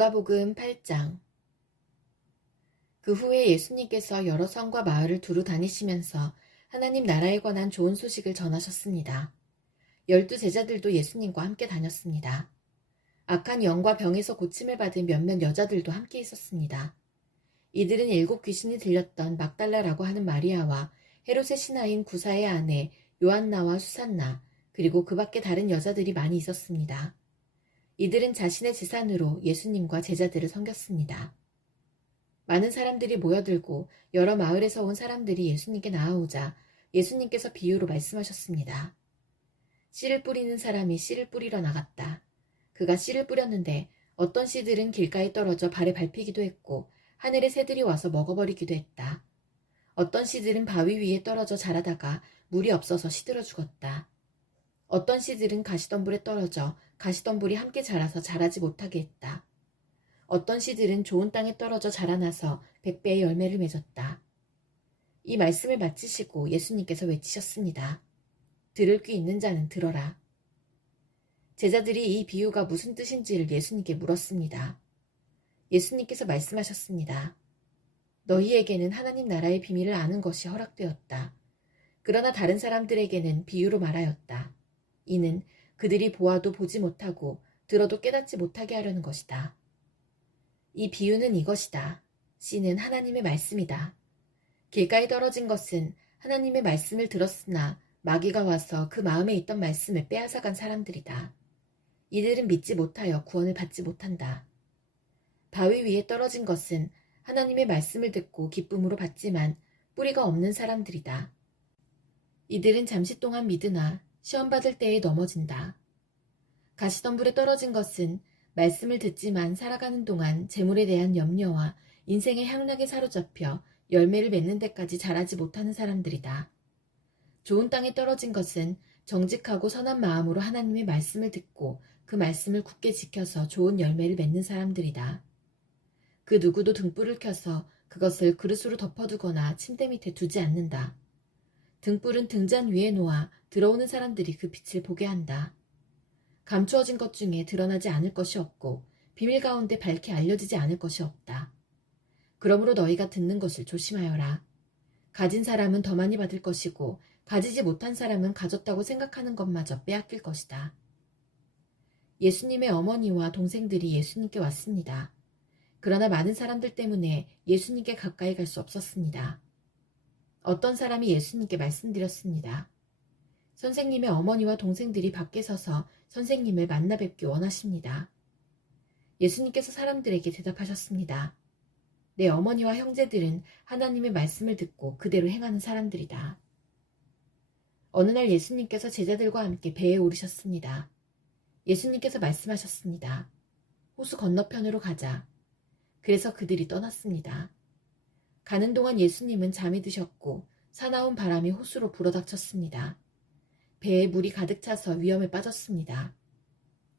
누가복음 8장. 그 후에 예수님께서 여러 성과 마을을 두루 다니시면서 하나님 나라에 관한 좋은 소식을 전하셨습니다. 12제자들도 예수님과 함께 다녔습니다. 악한 영과 병에서 고침을 받은 몇몇 여자들도 함께 있었습니다. 이들은 7귀신이 들렸던 막달라라고 하는 마리아와 헤롯의 신하인 구사의 아내 요한나와 수산나, 그리고 그 밖에 다른 여자들이 많이 있었습니다. 이들은 자신의 재산으로 예수님과 제자들을 섬겼습니다. 많은 사람들이 모여들고 여러 마을에서 온 사람들이 예수님께 나아오자 예수님께서 비유로 말씀하셨습니다. 씨를 뿌리는 사람이 씨를 뿌리러 나갔다. 그가 씨를 뿌렸는데 어떤 씨들은 길가에 떨어져 발에 밟히기도 했고 하늘의 새들이 와서 먹어버리기도 했다. 어떤 씨들은 바위 위에 떨어져 자라다가 물이 없어서 시들어 죽었다. 어떤 씨들은 가시덤불에 떨어져 가시덤불이 함께 자라서 자라지 못하게 했다. 어떤 씨들은 좋은 땅에 떨어져 자라나서 100배의 열매를 맺었다. 이 말씀을 마치시고 예수님께서 외치셨습니다. 들을 귀 있는 자는 들어라. 제자들이 이 비유가 무슨 뜻인지를 예수님께 물었습니다. 예수님께서 말씀하셨습니다. 너희에게는 하나님 나라의 비밀을 아는 것이 허락되었다. 그러나 다른 사람들에게는 비유로 말하였다. 이는 그들이 보아도 보지 못하고 들어도 깨닫지 못하게 하려는 것이다. 이 비유는 이것이다. 씨는 하나님의 말씀이다. 길가에 떨어진 것은 하나님의 말씀을 들었으나 마귀가 와서 그 마음에 있던 말씀을 빼앗아간 사람들이다. 이들은 믿지 못하여 구원을 받지 못한다. 바위 위에 떨어진 것은 하나님의 말씀을 듣고 기쁨으로 받지만 뿌리가 없는 사람들이다. 이들은 잠시 동안 믿으나 시험 받을 때에 넘어진다. 가시덤불에 떨어진 것은 말씀을 듣지만 살아가는 동안 재물에 대한 염려와 인생의 향락에 사로잡혀 열매를 맺는 데까지 자라지 못하는 사람들이다. 좋은 땅에 떨어진 것은 정직하고 선한 마음으로 하나님의 말씀을 듣고 그 말씀을 굳게 지켜서 좋은 열매를 맺는 사람들이다. 그 누구도 등불을 켜서 그것을 그릇으로 덮어두거나 침대 밑에 두지 않는다. 등불은 등잔 위에 놓아 들어오는 사람들이 그 빛을 보게 한다. 감추어진 것 중에 드러나지 않을 것이 없고 비밀 가운데 밝히 알려지지 않을 것이 없다. 그러므로 너희가 듣는 것을 조심하여라. 가진 사람은 더 많이 받을 것이고 가지지 못한 사람은 가졌다고 생각하는 것마저 빼앗길 것이다. 예수님의 어머니와 동생들이 예수님께 왔습니다. 그러나 많은 사람들 때문에 예수님께 가까이 갈 수 없었습니다. 어떤 사람이 예수님께 말씀드렸습니다. 선생님의 어머니와 동생들이 밖에 서서 선생님을 만나 뵙기 원하십니다. 예수님께서 사람들에게 대답하셨습니다. 내 어머니와 형제들은 하나님의 말씀을 듣고 그대로 행하는 사람들이다. 어느 날 예수님께서 제자들과 함께 배에 오르셨습니다. 예수님께서 말씀하셨습니다. 호수 건너편으로 가자. 그래서 그들이 떠났습니다. 가는 동안 예수님은 잠이 드셨고 사나운 바람이 호수로 불어닥쳤습니다. 배에 물이 가득 차서 위험에 빠졌습니다.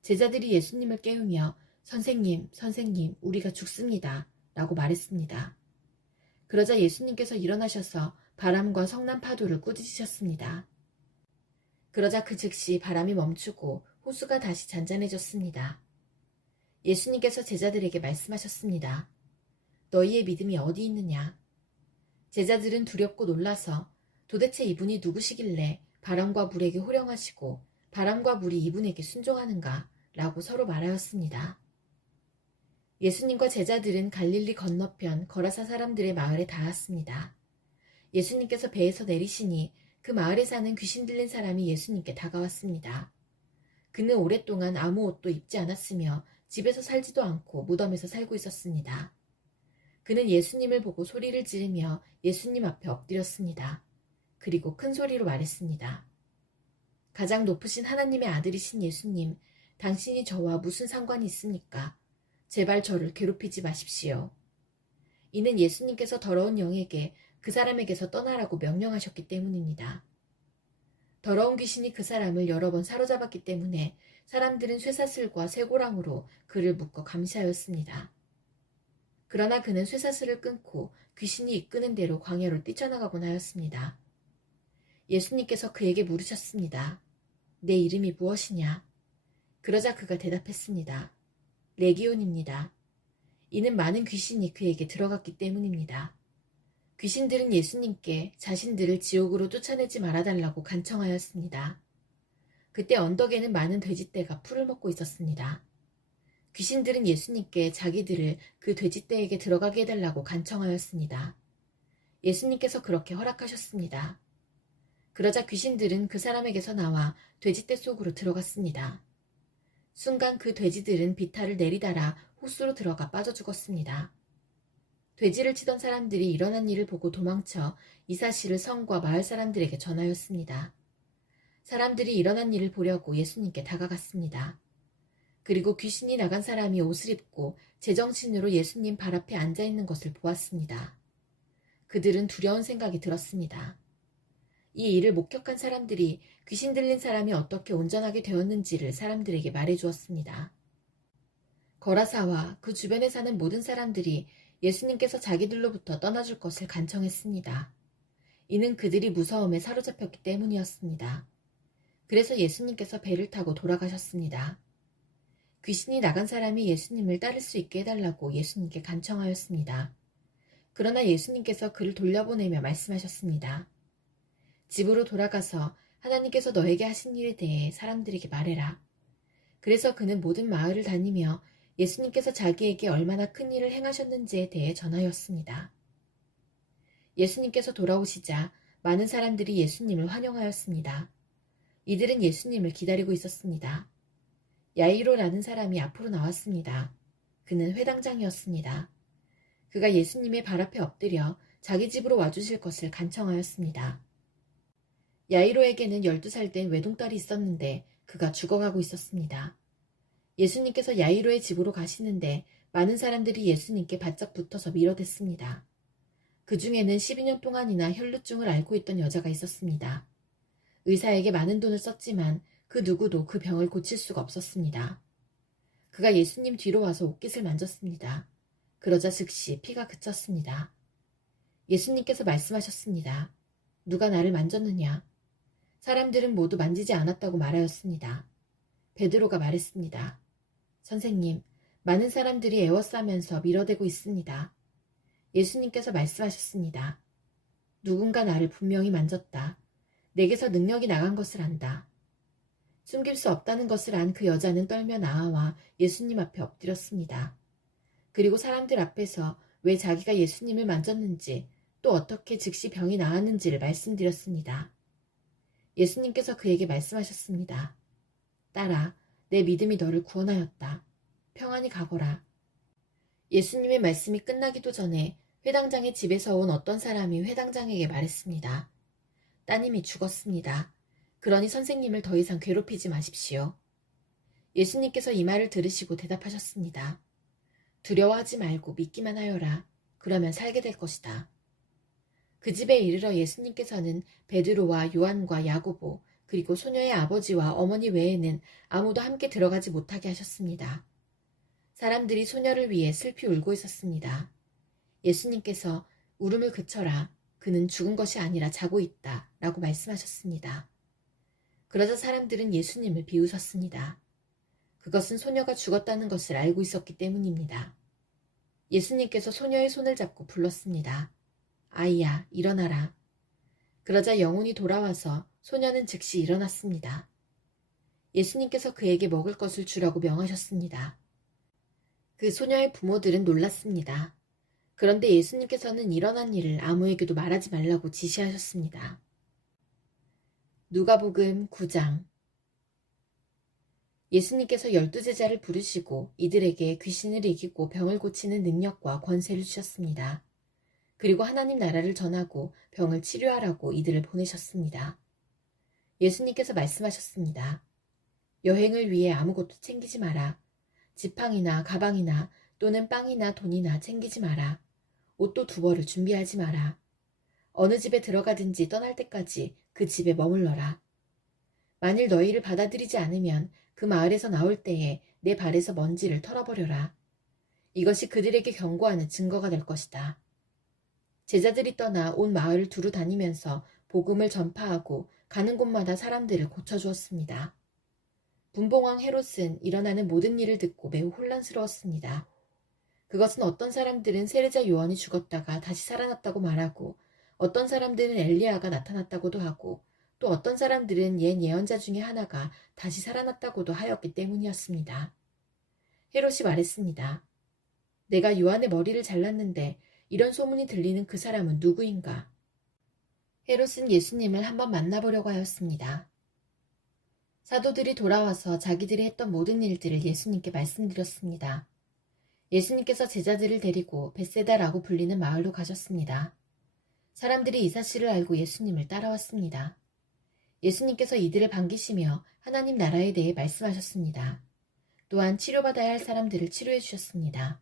제자들이 예수님을 깨우며 선생님, 선생님, 우리가 죽습니다. 라고 말했습니다. 그러자 예수님께서 일어나셔서 바람과 성난 파도를 꾸짖으셨습니다. 그러자 그 즉시 바람이 멈추고 호수가 다시 잔잔해졌습니다. 예수님께서 제자들에게 말씀하셨습니다. 너희의 믿음이 어디 있느냐? 제자들은 두렵고 놀라서 도대체 이분이 누구시길래 바람과 물에게 호령하시고 바람과 물이 이분에게 순종하는가? 라고 서로 말하였습니다. 예수님과 제자들은 갈릴리 건너편 거라사 사람들의 마을에 닿았습니다. 예수님께서 배에서 내리시니 그 마을에 사는 귀신 들린 사람이 예수님께 다가왔습니다. 그는 오랫동안 아무 옷도 입지 않았으며 집에서 살지도 않고 무덤에서 살고 있었습니다. 그는 예수님을 보고 소리를 지르며 예수님 앞에 엎드렸습니다. 그리고 큰 소리로 말했습니다. 가장 높으신 하나님의 아들이신 예수님, 당신이 저와 무슨 상관이 있습니까? 제발 저를 괴롭히지 마십시오. 이는 예수님께서 더러운 영에게 그 사람에게서 떠나라고 명령하셨기 때문입니다. 더러운 귀신이 그 사람을 여러 번 사로잡았기 때문에 사람들은 쇠사슬과 쇠고랑으로 그를 묶어 감시하였습니다. 그러나 그는 쇠사슬을 끊고 귀신이 이끄는 대로 광야로 뛰쳐나가곤 하였습니다. 예수님께서 그에게 물으셨습니다. 내 이름이 무엇이냐? 그러자 그가 대답했습니다. 레기온입니다. 이는 많은 귀신이 그에게 들어갔기 때문입니다. 귀신들은 예수님께 자신들을 지옥으로 쫓아내지 말아달라고 간청하였습니다. 그때 언덕에는 많은 돼지떼가 풀을 먹고 있었습니다. 귀신들은 예수님께 자기들을 그 돼지떼에게 들어가게 해달라고 간청하였습니다. 예수님께서 그렇게 허락하셨습니다. 그러자 귀신들은 그 사람에게서 나와 돼지떼 속으로 들어갔습니다. 순간 그 돼지들은 비탈을 내리달아 호수로 들어가 빠져 죽었습니다. 돼지를 치던 사람들이 일어난 일을 보고 도망쳐 이 사실을 성과 마을 사람들에게 전하였습니다. 사람들이 일어난 일을 보려고 예수님께 다가갔습니다. 그리고 귀신이 나간 사람이 옷을 입고 제정신으로 예수님 발 앞에 앉아 있는 것을 보았습니다. 그들은 두려운 생각이 들었습니다. 이 일을 목격한 사람들이 귀신 들린 사람이 어떻게 온전하게 되었는지를 사람들에게 말해주었습니다. 거라사와 그 주변에 사는 모든 사람들이 예수님께서 자기들로부터 떠나줄 것을 간청했습니다. 이는 그들이 무서움에 사로잡혔기 때문이었습니다. 그래서 예수님께서 배를 타고 돌아가셨습니다. 귀신이 나간 사람이 예수님을 따를 수 있게 해달라고 예수님께 간청하였습니다. 그러나 예수님께서 그를 돌려보내며 말씀하셨습니다. 집으로 돌아가서 하나님께서 너에게 하신 일에 대해 사람들에게 말해라. 그래서 그는 모든 마을을 다니며 예수님께서 자기에게 얼마나 큰 일을 행하셨는지에 대해 전하였습니다. 예수님께서 돌아오시자 많은 사람들이 예수님을 환영하였습니다. 이들은 예수님을 기다리고 있었습니다. 야이로라는 사람이 앞으로 나왔습니다. 그는 회당장이었습니다. 그가 예수님의 발 앞에 엎드려 자기 집으로 와주실 것을 간청하였습니다. 야이로에게는 12살 된 외동딸이 있었는데 그가 죽어가고 있었습니다. 예수님께서 야이로의 집으로 가시는데 많은 사람들이 예수님께 바짝 붙어서 밀어댔습니다. 그 중에는 12년 동안이나 혈루증을 앓고 있던 여자가 있었습니다. 의사에게 많은 돈을 썼지만 그 누구도 그 병을 고칠 수가 없었습니다. 그가 예수님 뒤로 와서 옷깃을 만졌습니다. 그러자 즉시 피가 그쳤습니다. 예수님께서 말씀하셨습니다. 누가 나를 만졌느냐? 사람들은 모두 만지지 않았다고 말하였습니다. 베드로가 말했습니다. 선생님, 많은 사람들이 에워싸면서 밀어대고 있습니다. 예수님께서 말씀하셨습니다. 누군가 나를 분명히 만졌다. 내게서 능력이 나간 것을 안다. 숨길 수 없다는 것을 안 그 여자는 떨며 나아와 예수님 앞에 엎드렸습니다. 그리고 사람들 앞에서 왜 자기가 예수님을 만졌는지 또 어떻게 즉시 병이 나았는지를 말씀드렸습니다. 예수님께서 그에게 말씀하셨습니다. 딸아, 내 믿음이 너를 구원하였다. 평안히 가거라. 예수님의 말씀이 끝나기도 전에 회당장의 집에서 온 어떤 사람이 회당장에게 말했습니다. 따님이 죽었습니다. 그러니 선생님을 더 이상 괴롭히지 마십시오. 예수님께서 이 말을 들으시고 대답하셨습니다. 두려워하지 말고 믿기만 하여라. 그러면 살게 될 것이다. 그 집에 이르러 예수님께서는 베드로와 요한과 야고보 그리고 소녀의 아버지와 어머니 외에는 아무도 함께 들어가지 못하게 하셨습니다. 사람들이 소녀를 위해 슬피 울고 있었습니다. 예수님께서 울음을 그쳐라. 그는 죽은 것이 아니라 자고 있다. 라고 말씀하셨습니다. 그러자 사람들은 예수님을 비웃었습니다. 그것은 소녀가 죽었다는 것을 알고 있었기 때문입니다. 예수님께서 소녀의 손을 잡고 불렀습니다. 아이야, 일어나라. 그러자 영혼이 돌아와서 소녀는 즉시 일어났습니다. 예수님께서 그에게 먹을 것을 주라고 명하셨습니다. 그 소녀의 부모들은 놀랐습니다. 그런데 예수님께서는 일어난 일을 아무에게도 말하지 말라고 지시하셨습니다. 누가복음 9장. 예수님께서 12제자를 부르시고 이들에게 귀신을 이기고 병을 고치는 능력과 권세를 주셨습니다. 그리고 하나님 나라를 전하고 병을 치료하라고 이들을 보내셨습니다. 예수님께서 말씀하셨습니다. 여행을 위해 아무것도 챙기지 마라. 지팡이나 가방이나 또는 빵이나 돈이나 챙기지 마라. 옷도 두 벌을 준비하지 마라. 어느 집에 들어가든지 떠날 때까지 그 집에 머물러라. 만일 너희를 받아들이지 않으면 그 마을에서 나올 때에 내 발에서 먼지를 털어버려라. 이것이 그들에게 경고하는 증거가 될 것이다. 제자들이 떠나 온 마을을 두루 다니면서 복음을 전파하고 가는 곳마다 사람들을 고쳐주었습니다. 분봉왕 헤롯은 일어나는 모든 일을 듣고 매우 혼란스러웠습니다. 그것은 어떤 사람들은 세례자 요한이 죽었다가 다시 살아났다고 말하고, 어떤 사람들은 엘리야가 나타났다고도 하고, 또 어떤 사람들은 옛 예언자 중에 하나가 다시 살아났다고도 하였기 때문이었습니다. 헤롯이 말했습니다. 내가 요한의 머리를 잘랐는데 이런 소문이 들리는 그 사람은 누구인가? 헤롯은 예수님을 한번 만나보려고 하였습니다. 사도들이 돌아와서 자기들이 했던 모든 일들을 예수님께 말씀드렸습니다. 예수님께서 제자들을 데리고 벳세다라고 불리는 마을로 가셨습니다. 사람들이 이 사실을 알고 예수님을 따라왔습니다. 예수님께서 이들을 반기시며 하나님 나라에 대해 말씀하셨습니다. 또한 치료받아야 할 사람들을 치료해 주셨습니다.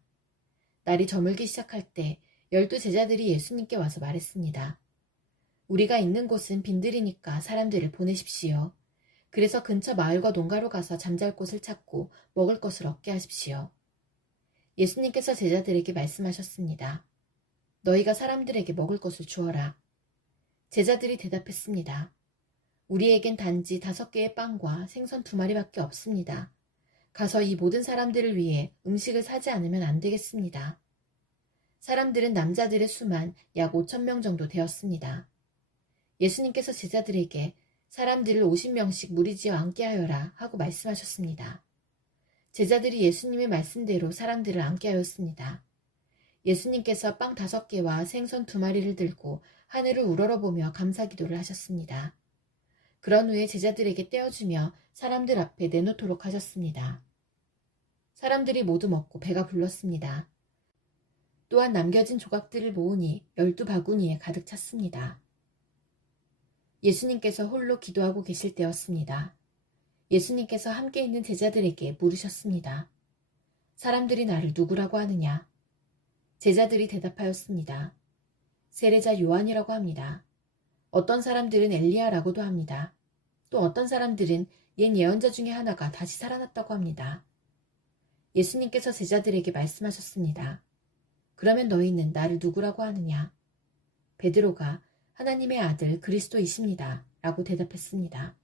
날이 저물기 시작할 때 12제자들이 예수님께 와서 말했습니다. 우리가 있는 곳은 빈들이니까 사람들을 보내십시오. 그래서 근처 마을과 농가로 가서 잠잘 곳을 찾고 먹을 것을 얻게 하십시오. 예수님께서 제자들에게 말씀하셨습니다. 너희가 사람들에게 먹을 것을 주어라. 제자들이 대답했습니다. 우리에겐 단지 5개의 빵과 생선 2마리밖에 없습니다. 가서 이 모든 사람들을 위해 음식을 사지 않으면 안 되겠습니다. 사람들은 남자들의 수만 약 5,000명 정도 되었습니다. 예수님께서 제자들에게 사람들을 50명씩 무리지어 앉게 하여라 하고 말씀하셨습니다. 제자들이 예수님의 말씀대로 사람들을 앉게 하였습니다. 예수님께서 빵 5개와 생선 2마리를 들고 하늘을 우러러보며 감사기도를 하셨습니다. 그런 후에 제자들에게 떼어주며 사람들 앞에 내놓도록 하셨습니다. 사람들이 모두 먹고 배가 불렀습니다. 또한 남겨진 조각들을 모으니 12바구니에 가득 찼습니다. 예수님께서 홀로 기도하고 계실 때였습니다. 예수님께서 함께 있는 제자들에게 물으셨습니다. 사람들이 나를 누구라고 하느냐? 제자들이 대답하였습니다. 세례자 요한이라고 합니다. 어떤 사람들은 엘리야라고도 합니다. 또 어떤 사람들은 옛 예언자 중에 하나가 다시 살아났다고 합니다. 예수님께서 제자들에게 말씀하셨습니다. 그러면 너희는 나를 누구라고 하느냐? 베드로가 하나님의 아들 그리스도이십니다. 라고 대답했습니다.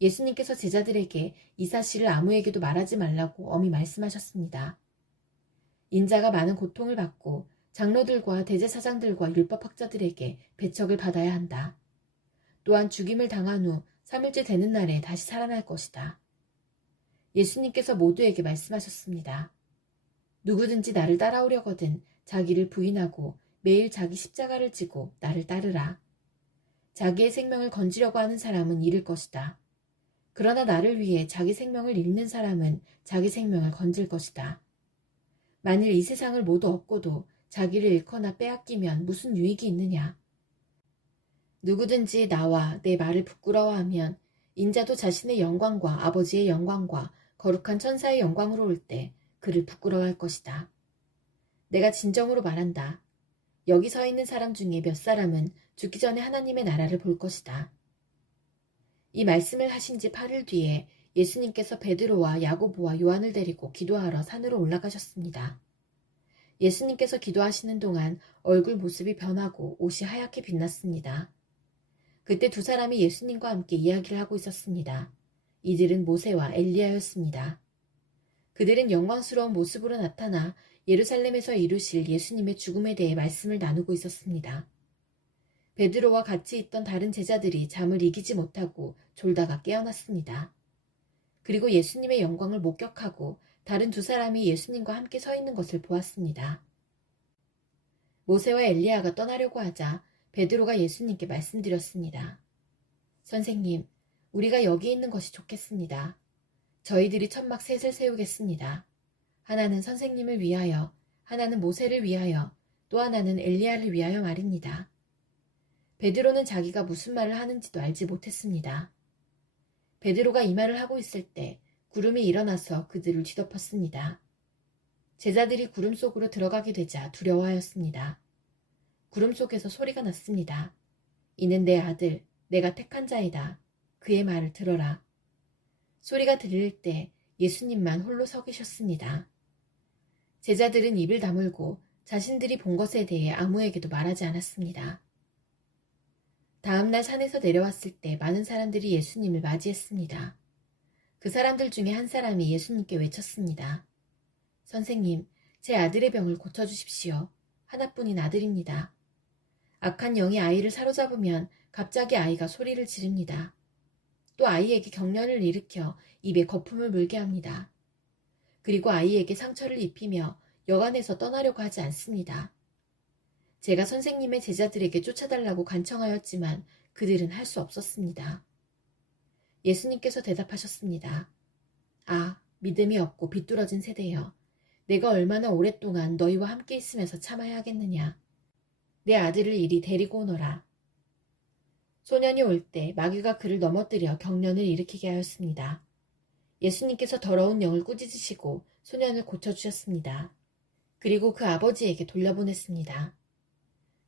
예수님께서 제자들에게 이 사실을 아무에게도 말하지 말라고 엄히 말씀하셨습니다. 인자가 많은 고통을 받고 장로들과 대제사장들과 율법학자들에게 배척을 받아야 한다. 또한 죽임을 당한 후 3일째 되는 날에 다시 살아날 것이다. 예수님께서 모두에게 말씀하셨습니다. 누구든지 나를 따라오려거든 자기를 부인하고 매일 자기 십자가를 지고 나를 따르라. 자기의 생명을 건지려고 하는 사람은 잃을 것이다. 그러나 나를 위해 자기 생명을 잃는 사람은 자기 생명을 건질 것이다. 만일 이 세상을 모두 얻고도 자기를 잃거나 빼앗기면 무슨 유익이 있느냐? 누구든지 나와 내 말을 부끄러워하면 인자도 자신의 영광과 아버지의 영광과 거룩한 천사의 영광으로 올 때 그를 부끄러워할 것이다. 내가 진정으로 말한다. 여기 서 있는 사람 중에 몇 사람은 죽기 전에 하나님의 나라를 볼 것이다. 이 말씀을 하신 지 8일 뒤에 예수님께서 베드로와 야고보와 요한을 데리고 기도하러 산으로 올라가셨습니다. 예수님께서 기도하시는 동안 얼굴 모습이 변하고 옷이 하얗게 빛났습니다. 그때 2사람이 예수님과 함께 이야기를 하고 있었습니다. 이들은 모세와 엘리야였습니다. 그들은 영광스러운 모습으로 나타나 예루살렘에서 이루실 예수님의 죽음에 대해 말씀을 나누고 있었습니다. 베드로와 같이 있던 다른 제자들이 잠을 이기지 못하고 졸다가 깨어났습니다. 그리고 예수님의 영광을 목격하고 다른 2사람이 예수님과 함께 서 있는 것을 보았습니다. 모세와 엘리야가 떠나려고 하자 베드로가 예수님께 말씀드렸습니다. 선생님, 우리가 여기 있는 것이 좋겠습니다. 저희들이 천막 셋을 세우겠습니다. 하나는 선생님을 위하여, 하나는 모세를 위하여, 또 하나는 엘리야를 위하여 말입니다. 베드로는 자기가 무슨 말을 하는지도 알지 못했습니다. 베드로가 이 말을 하고 있을 때 구름이 일어나서 그들을 뒤덮었습니다. 제자들이 구름 속으로 들어가게 되자 두려워하였습니다. 구름 속에서 소리가 났습니다. 이는 내 아들, 내가 택한 자이다. 그의 말을 들어라. 소리가 들릴 때 예수님만 홀로 서 계셨습니다. 제자들은 입을 다물고 자신들이 본 것에 대해 아무에게도 말하지 않았습니다. 다음 날 산에서 내려왔을 때 많은 사람들이 예수님을 맞이했습니다. 그 사람들 중에 한 사람이 예수님께 외쳤습니다. 선생님, 제 아들의 병을 고쳐주십시오. 하나뿐인 아들입니다. 악한 영이 아이를 사로잡으면 갑자기 아이가 소리를 지릅니다. 또 아이에게 경련을 일으켜 입에 거품을 물게 합니다. 그리고 아이에게 상처를 입히며 여간에서 떠나려고 하지 않습니다. 제가 선생님의 제자들에게 쫓아달라고 간청하였지만 그들은 할 수 없었습니다. 예수님께서 대답하셨습니다. 아, 믿음이 없고 비뚤어진 세대여. 내가 얼마나 오랫동안 너희와 함께 있으면서 참아야 하겠느냐. 내 아들을 이리 데리고 오너라. 소년이 올 때 마귀가 그를 넘어뜨려 경련을 일으키게 하였습니다. 예수님께서 더러운 영을 꾸짖으시고 소년을 고쳐주셨습니다. 그리고 그 아버지에게 돌려보냈습니다.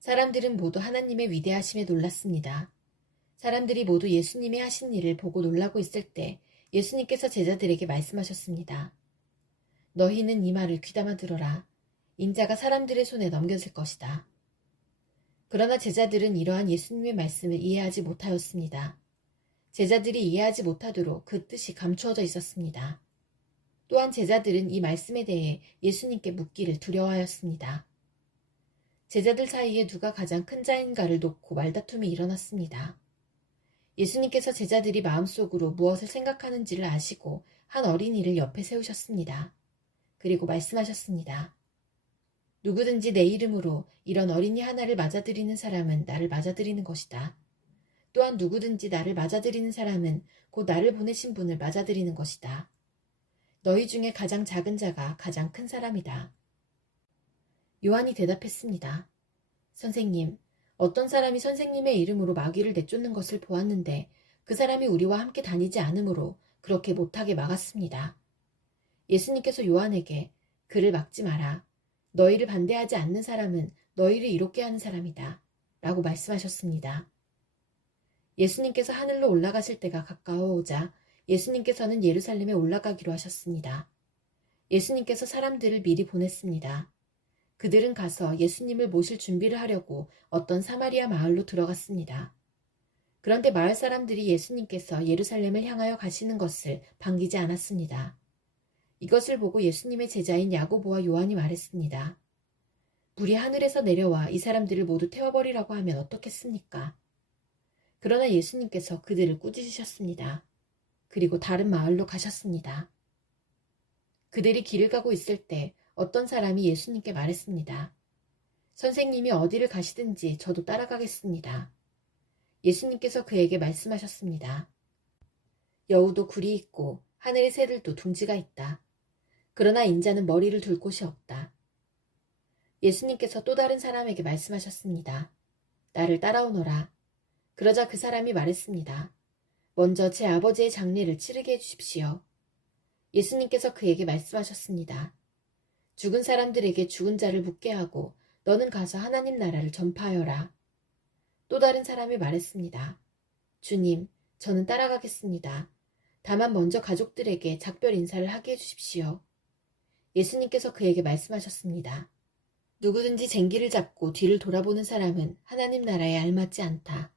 사람들은 모두 하나님의 위대하심에 놀랐습니다. 사람들이 모두 예수님이 하신 일을 보고 놀라고 있을 때 예수님께서 제자들에게 말씀하셨습니다. 너희는 이 말을 귀담아 들어라. 인자가 사람들의 손에 넘겨질 것이다. 그러나 제자들은 이러한 예수님의 말씀을 이해하지 못하였습니다. 제자들이 이해하지 못하도록 그 뜻이 감추어져 있었습니다. 또한 제자들은 이 말씀에 대해 예수님께 묻기를 두려워하였습니다. 제자들 사이에 누가 가장 큰 자인가를 놓고 말다툼이 일어났습니다. 예수님께서 제자들이 마음속으로 무엇을 생각하는지를 아시고 한 어린이를 옆에 세우셨습니다. 그리고 말씀하셨습니다. 누구든지 내 이름으로 이런 어린이 하나를 맞아들이는 사람은 나를 맞아들이는 것이다. 또한 누구든지 나를 맞아들이는 사람은 곧 나를 보내신 분을 맞아들이는 것이다. 너희 중에 가장 작은 자가 가장 큰 사람이다. 요한이 대답했습니다. 선생님, 어떤 사람이 선생님의 이름으로 마귀를 내쫓는 것을 보았는데 그 사람이 우리와 함께 다니지 않으므로 그렇게 못하게 막았습니다. 예수님께서 요한에게 그를 막지 마라. 너희를 반대하지 않는 사람은 너희를 이롭게 하는 사람이다. 라고 말씀하셨습니다. 예수님께서 하늘로 올라가실 때가 가까워오자 예수님께서는 예루살렘에 올라가기로 하셨습니다. 예수님께서 사람들을 미리 보냈습니다. 그들은 가서 예수님을 모실 준비를 하려고 어떤 사마리아 마을로 들어갔습니다. 그런데 마을 사람들이 예수님께서 예루살렘을 향하여 가시는 것을 반기지 않았습니다. 이것을 보고 예수님의 제자인 야고보와 요한이 말했습니다. 불이 하늘에서 내려와 이 사람들을 모두 태워버리라고 하면 어떻겠습니까? 그러나 예수님께서 그들을 꾸짖으셨습니다. 그리고 다른 마을로 가셨습니다. 그들이 길을 가고 있을 때 어떤 사람이 예수님께 말했습니다. 선생님이 어디를 가시든지 저도 따라가겠습니다. 예수님께서 그에게 말씀하셨습니다. 여우도 굴이 있고 하늘의 새들도 둥지가 있다. 그러나 인자는 머리를 둘 곳이 없다. 예수님께서 또 다른 사람에게 말씀하셨습니다. 나를 따라오너라. 그러자 그 사람이 말했습니다. 먼저 제 아버지의 장례를 치르게 해주십시오. 예수님께서 그에게 말씀하셨습니다. 죽은 사람들에게 죽은 자를 묻게 하고 너는 가서 하나님 나라를 전파하여라. 또 다른 사람이 말했습니다. 주님, 저는 따라가겠습니다. 다만 먼저 가족들에게 작별 인사를 하게 해주십시오. 예수님께서 그에게 말씀하셨습니다. 누구든지 쟁기를 잡고 뒤를 돌아보는 사람은 하나님 나라에 알맞지 않다.